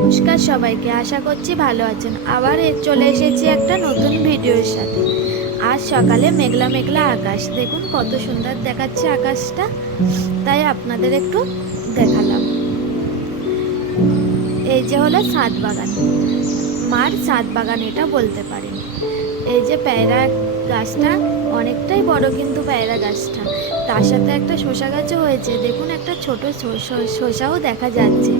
নমস্কার সবাইকে, আশা করছি ভালো আছেন। আবার চলে এসেছি একটা নতুন ভিডিওর সাথে। আজ সকালে মেঘলা মেঘলা আকাশ, দেখুন কত সুন্দর দেখাচ্ছে আকাশটা, তাই আপনাদের একটু দেখালাম। এই যে হলো ছাদ বাগান, মার ছাদ বাগান এটা বলতে পারেন। এই যে পেয়ারা গাছটা অনেকটাই বড়, কিন্তু পেয়ারা গাছটা তার সাথে একটা শসা গাছও হয়েছে, দেখুন একটা ছোট শসাও দেখা যাচ্ছে।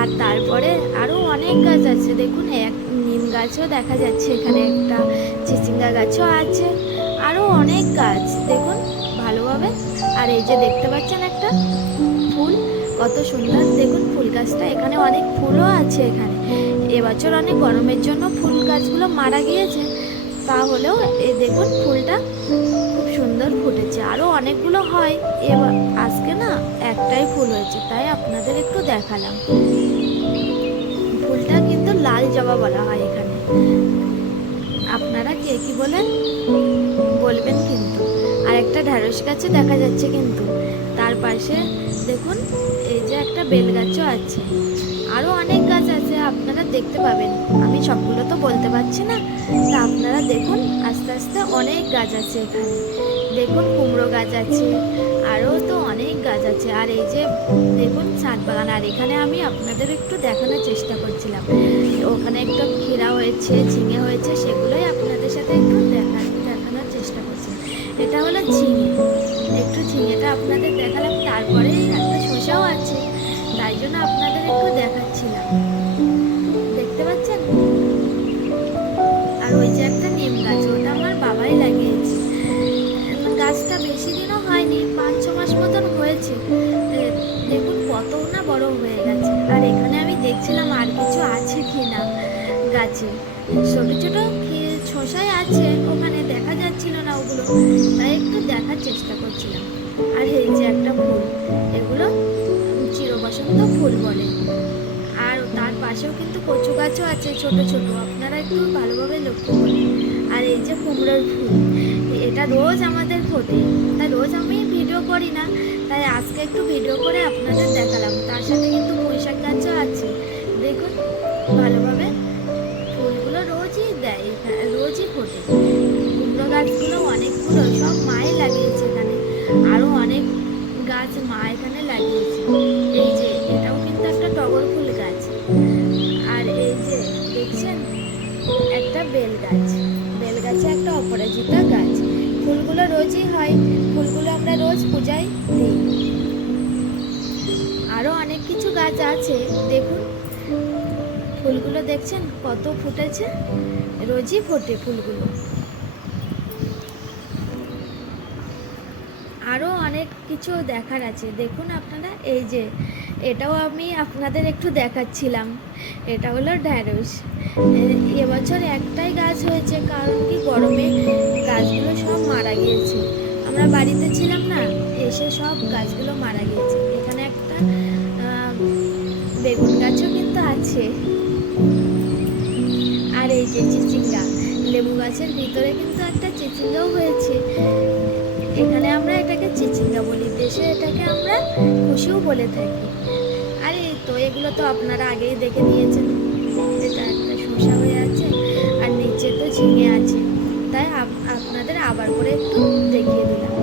আর তারপরে আরও অনেক গাছ আছে, দেখুন এক নিম গাছও দেখা যাচ্ছে, এখানে একটা চিচিঙ্গা গাছও আছে, আরও অনেক গাছ দেখুন ভালোভাবে। আর এই যে দেখতে পাচ্ছেন একটা ফুল, কত সুন্দর দেখুন ফুল গাছটা, এখানে অনেক ফুলও আছে। এখানে এবছর অনেক গরমের জন্য ফুল গাছগুলো মারা গিয়েছে, তাহলেও এই দেখুন ফুলটা খুব সুন্দর ফুটেছে, আরও অনেকগুলো হয়। এবার আজকে না একটাই ফুল হয়েছে, তাই আপনাদের একটু দেখালাম। ফুলটা কিন্তু লাল জবা বলা হয় এখানে, আপনারা কে কি বলেন বলবেন কিন্তু। আর একটা ঢ্যাঁড়স গাছও দেখা যাচ্ছে, কিন্তু তার পাশে দেখুন এই যে একটা বেল গাছও আছে, আরও অনেক গাছ আছে, আপনারা দেখতে পাবেন। আমি সবগুলো তো বলতে পারছি না, তা আপনারা দেখুন আস্তে আস্তে অনেক গাছ আছে এখানে। দেখুন কুমড়ো গাছ আছে, আরও তো অনেক গাছ আছে। আর এই যে দেখুন ছাদ বাগান, আর এখানে আমি আপনাদের একটু দেখানোর চেষ্টা করছিলাম, ওখানে একটু ক্ষীরা হয়েছে, ঝিঙে হয়েছে, সেগুলোই আপনাদের সাথে একটু দেখানোর চেষ্টা করছি। এটা হলো ঝিঙে, একটু ঝিঙেটা আপনাদের দেখালাম, তারপরে একটা শসাও আছে, তাই জন্য আপনাদের একটু দেখাচ্ছিলাম, দেখতে পাচ্ছেন। আর ওই যে একটা নিম গাছ, ওটা আমার বাবাই লাগিয়েছে, গাছটা বেশি দিনও হয়নি, 5-6 মাস মতন হয়েছে, দেখুন কত না বড় হয়ে গেছে। আর এখানে আমি দেখছিলাম আর কিছু আছে কি না গাছে, ছোট ছোট শসাই আছে, ওখানে দেখা যাচ্ছিল না ওগুলো, তাই একটু দেখার চেষ্টা করছিলাম। আর এই যে একটা ফুল, এগুলো চিরবসন্ত ফুল বলে। আর তার পাশেও কিন্তু কচু গাছও আছে ছোট ছোট, আপনারা একটু ভালোভাবে লক্ষ্য করুন। আর এই যে কুমড়োর ফুল, এটা রোজ আমাদের ফোটে, তাই রোজ আমি ভিডিও করি না, তাই আজকে একটু ভিডিও করে আপনাদের দেখালাম। তার সাথে কিন্তু পুঁইশাক গাছও আছে, দেখুন ভালোভাবে ফুলগুলো রোজই দেয়, রোজই ফোটে। কুমড়ো গাছগুলো অনেকগুলো সব মায়ে লাগিয়েছে এখানে, আরও অনেক গাছ মা এখানে লাগিয়েছে। এই যে এটাও কিন্তু একটা টগর ফুল গাছ। আর এই যে দেখছেন একটা বেল গাছ, বেল গাছে একটা অপরাজিতা গাছ, ফুলগুলো রোজই হয়, ফুলগুলো আমরা রোজ পূজায় দিই। আরও অনেক কিছু গাছ আছে, দেখুন ফুলগুলো দেখছেন কত ফুটেছে, রোজই ফোটে ফুলগুলো। আরও অনেক কিছু দেখার আছে, দেখুন আপনারা। এই যে এটাও আমি আপনাদের একটু দেখাচ্ছিলাম, এটা হলো ঢ্যাঁড়স। এবছর একটাই গাছ হয়েছে, কারণ কি গরমে গাছগুলো সব মারা গিয়েছে, আমরা বাড়িতে ছিলাম না, এসে সব গাছগুলো মারা গিয়েছে। এখানে একটা বেগুন গাছও কিন্তু আছে। আর এই যে চিচিঙ্গা, লেবু গাছের ভিতরে কিন্তু একটা চিচিঙ্গাও হয়েছে, এখানে আমরা এটাকে চিচিঙ্গা বলি, দেশে এটাকে আমরা খুশিও বলে থাকি। আর এই তো এগুলো তো আপনারা আগেই দেখে নিয়েছেন, এটা একটা শসা হয়ে আছে, আর নিচে তো ঝিঙে আছে, তাই আপনাদের আবার করে একটু দেখিয়ে দিলাম।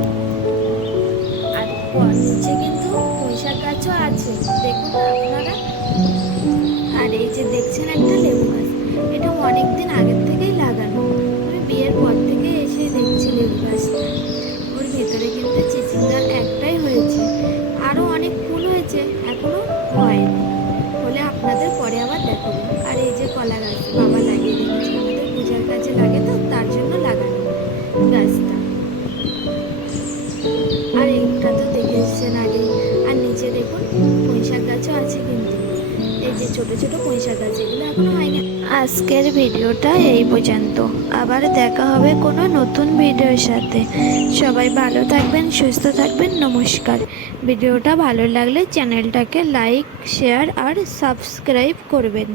আর নিচে কিন্তু পুঁইশাক গাছও আছে, দেখুন আপনারা। আর এই যে দেখছেন একটা লেবু গাছ, এটা অনেকদিন আগের থেকেই লাগানো, আমি বিয়ের পর থেকে এসে দেখছি লেবু গাছটা, ওর ভেতরে কিন্তু চিচিঙ্গা একটাই হয়েছে, আরও অনেক ফুল হয়েছে, এখনো হয়নি, হলে আপনাদের পরে আবার দেখাবো। আর এই যে কলা গাছ বাবা লাগিয়ে রেখেছে, আমাদের পূজার কাজে লাগে তো, তার জন্য লাগানো গাছটা। আর এইটা তো দেখে এসছেন আগে। আর নিচে দেখুন পুঁইশাক গাছও আছে, কিন্তু এই যে ছোট ছোট পুঁইশাক গাছ, এগুলো এখনো হয়নি। আজকের ভিডিওটা এই পর্যন্ত, আবার দেখা হবে কোনো নতুন ভিডিওর সাথে। সবাই ভালো থাকবেন, সুস্থ থাকবেন, নমস্কার। ভিডিওটা ভালো লাগলে চ্যানেলটাকে লাইক, শেয়ার আর সাবস্ক্রাইব করবেন।